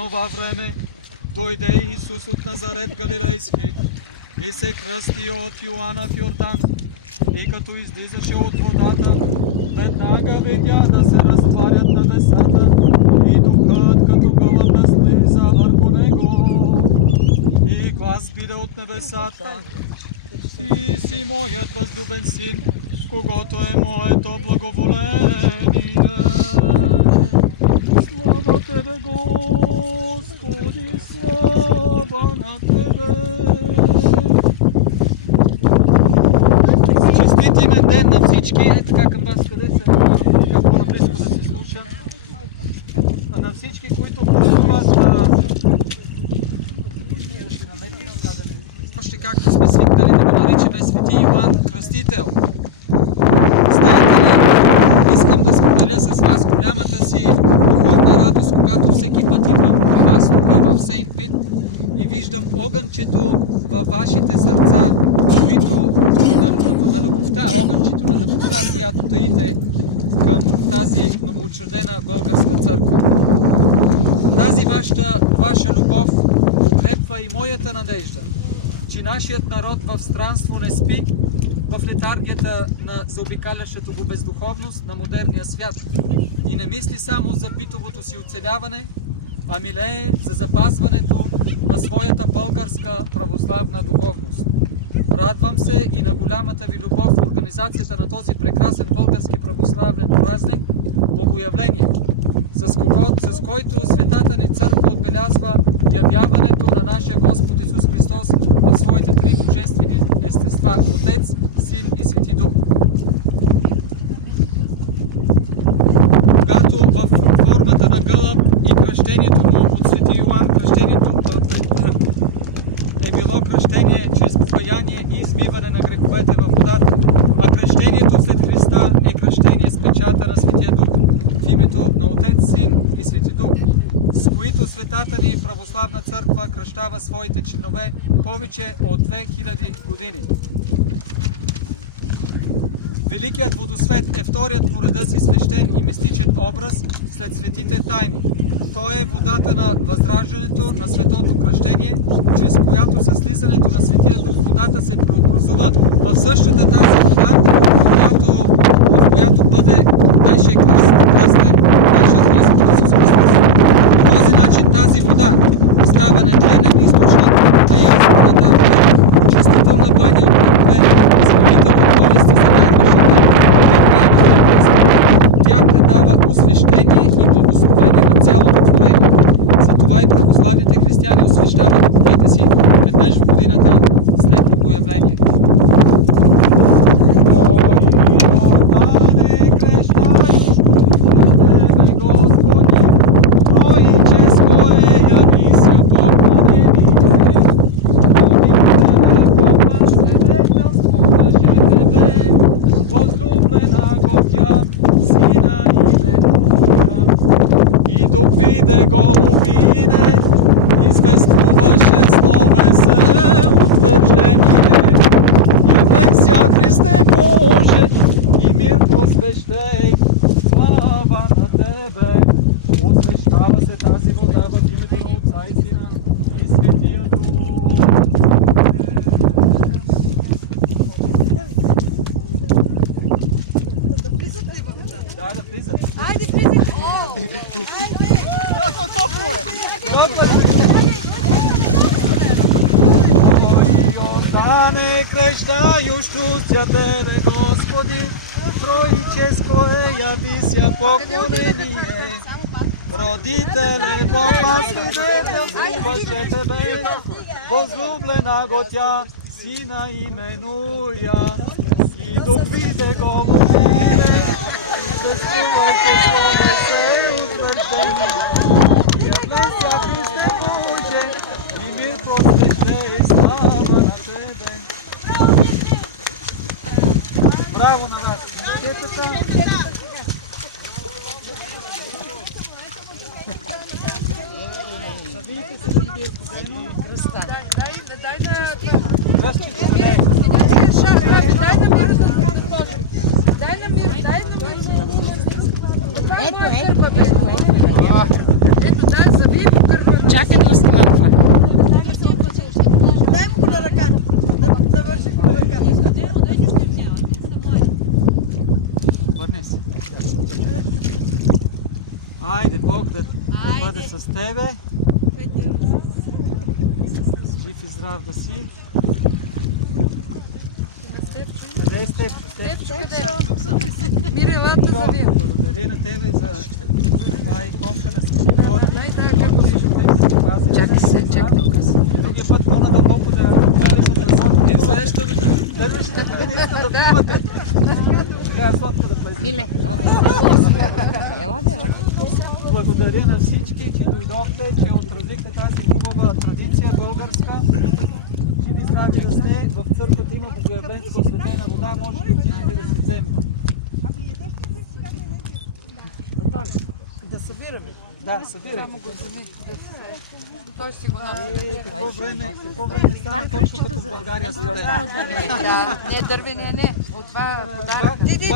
онова време дойде Исус от Назарет Галилейски и се кръсти от Йоанна в Йордан. И като излизаше от водата, веднага видя да се разтварят небесата и духът като гълъб да слиза върху него. И глас биде от небесата: Ти си моят възлюбен син, когото е моето благоволение. Слава Тебе, Господи, слава на Тебе. Честит имен ден на всички. Е така към вас, къде са? Така по-наблизко да се слуша. На всички, които празнуват още както сме свикнали да го наричаме Свети Йоан Кръстител. Знаете ли, искам да споделя с вас голямата си духовна радост, когато всеки път идвам при вас в Сейнт Пит и виждам огънчето във вашите сърце, които на любовта, огънчето на любовта, която таите към тази новоучредена българска църква. Тази ваша любов укрепва и моята надежда, че нашият народ в странство не спи в летаргията на заобикалящата го бездуховност на модерния свят и не мисли само за битовото си оцеляване, а милее за запазването на своята българска православна духовност. Радвам се и на голямата ви любов в организацията на този прекрасен български православен празник Богоявление, с който Светата ни църква отбелязва явяването на нашия Господ Исус Христос в своите три божествени естества – Отец, Син и Свети Дух. Когато в формата на гълъб и кръщението му от Свети Йоан, кръщението е било кръщение чрез покаяние и измиване на греховете във водата, а кръщението след Христа е кръщение с печата на Светия Дух в името на Отец, Син и Свети Дух, с които Светата ни православна църква кръщава своите членове повече от 2000 години. Великият водосвет е вторият по реда си свещен и мистичен образ след светите тайни. Той е водата на възраждането на светото кръщение, чрез която със слизането на Светия Дух водата се преобразува в същата тази вода, в която беше кръстен нашият Господ Исус Христос. По този начин тази вода става нетленен източник и изпълнена чистителна баня от грехове, изпълнител от болести за тя предава освещение и благословение на цялото творение. Затова и православните християни освещават водите си веднъж в годината след Богоявление. Йордане, кръщающуся Тебе, Господи, троическо е, яви ся поклонение. Родителе, Бога, свидетел, слушаше Тебе, возлюблена го тя, Сина именуя. И дух виде го умире, безпувайте слове се утвърждение. Явлен ся Христе Боже, и мир просвещей, слава на Тебе. Браво на вас! Дай на мира да сложим. Дай на мира. Айде, Бог да бъде с тебе. Жив и здрав да си. Къде е Степ? Мири, лата за вие. Благодаря на тебе за това иконка да си говоря. Чакай се, чакай. Другия път по-надълбоко да гледаш от разходите. Следващото държиш се да плувате. Сега е сладко да влезе. Благодаря на всички, че дойдохте, че отразихте тази хубава традиция българска. Живи здрави да сте. В църквата има богоявленска осветена вода, може ли отидете да се вземе? Да събираме. Да, събираме. Само го вземи. Той си го носи. Какво време стане точно като в България студена? Да, не дървения, не. От това подаръка. Диди,